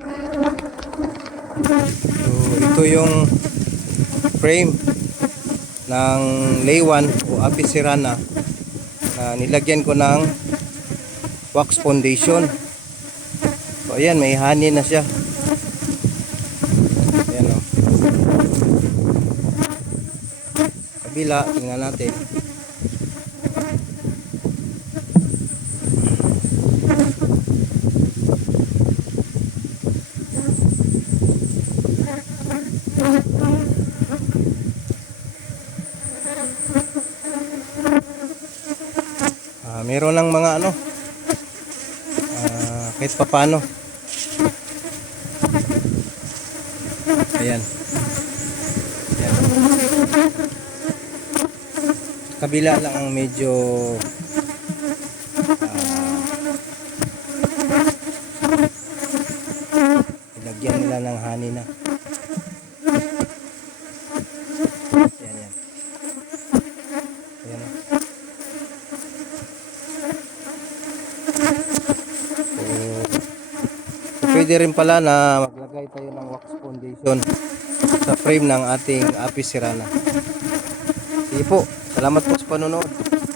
So, ito yung frame ng laywan o Apis cerana na nilagyan ko ng wax foundation. So ayan, may honey na siya. Ayan o. Kabila, tingnan natin. Meron ng mga ano, kahit papano. Ayan. Ayan. Kabila lang ang medyo ilagyan nila ng honey na. Ayan, yan. Ayan. So, pwede rin pala na maglagay tayo ng wax foundation sa frame ng ating Apis cerana. Sige po, salamat po sa panonood.